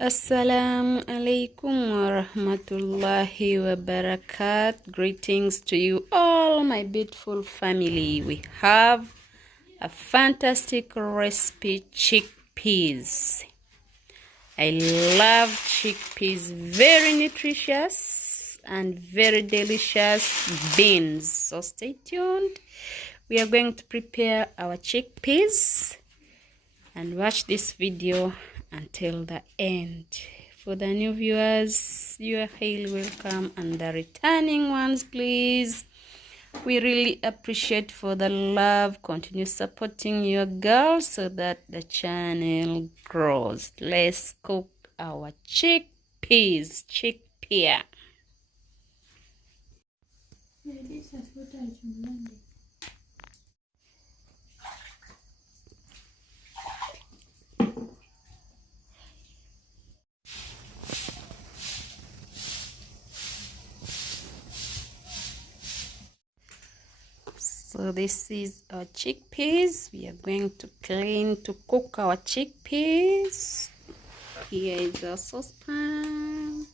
Assalamu alaikum wa rahmatullahi wa barakat. Greetings to you all, my beautiful family. We have a fantastic recipe, chickpeas. I love chickpeas, very nutritious and very delicious beans. So stay tuned. We are going to prepare our chickpeas and watch this video until the end. For the new viewers, you are highly welcome, and the returning ones, please, we really appreciate for the love. Continue supporting your girl so that the channel grows. Let's cook our chickpeas. Chickpea. So this is our chickpeas. We are going to clean to cook our chickpeas. Here is our saucepan.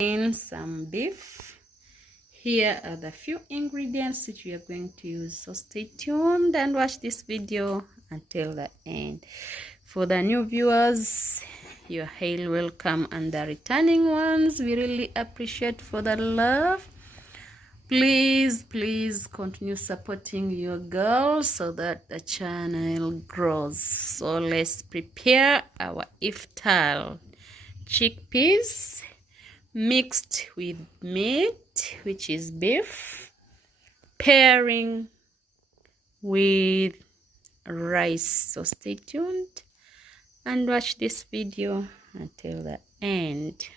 In some beef. Here are the few ingredients that we are going to use, so stay tuned and watch this video until the end. For the new viewers, you're highly welcome, and the returning ones, we really appreciate for the love. Please continue supporting your girl so that the channel grows. So let's prepare our iftar. Chickpeas mixed with meat, which is beef, pairing with rice. So stay tuned and watch this video until the end.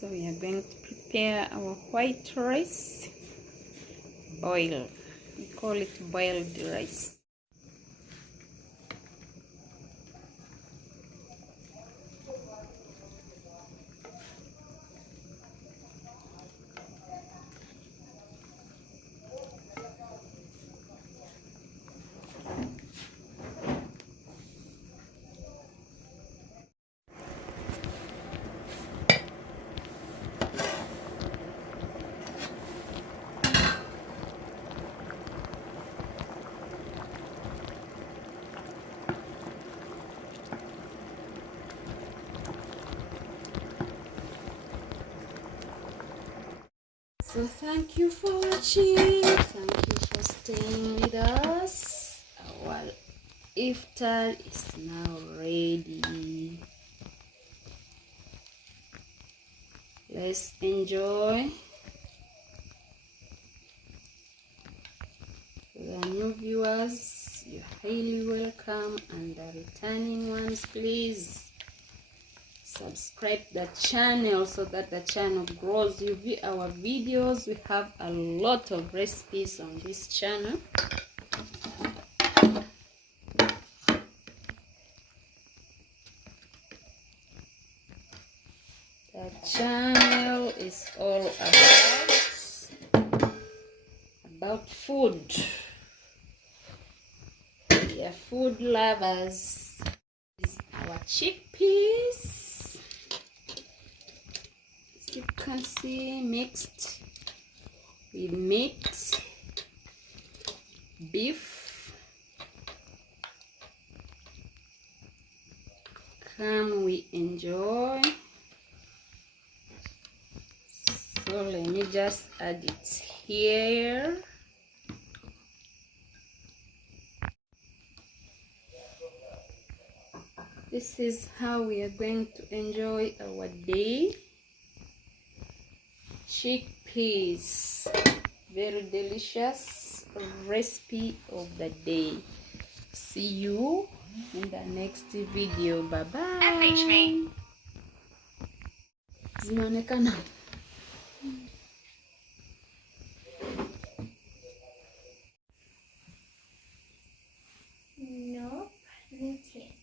So we are going to prepare our white rice boil. We call it boiled rice. So thank you for watching. Thank you for staying with us. Our iftar is now ready. Let's enjoy. The new viewers, you're highly welcome, and the returning ones, please subscribe the channel so that the channel grows. You view our videos. We have a lot of recipes on this channel. The channel is all about food. We are food lovers. This is our chickpeas. As you can see, mixed with meat, beef. Come, we enjoy. So let me just add it. here. This is how we are going to enjoy our day. Chickpeas, very delicious recipe of the day. See you in the next video. Bye bye. FHV. Zinaonekana. Nope, not yet.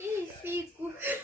Easy.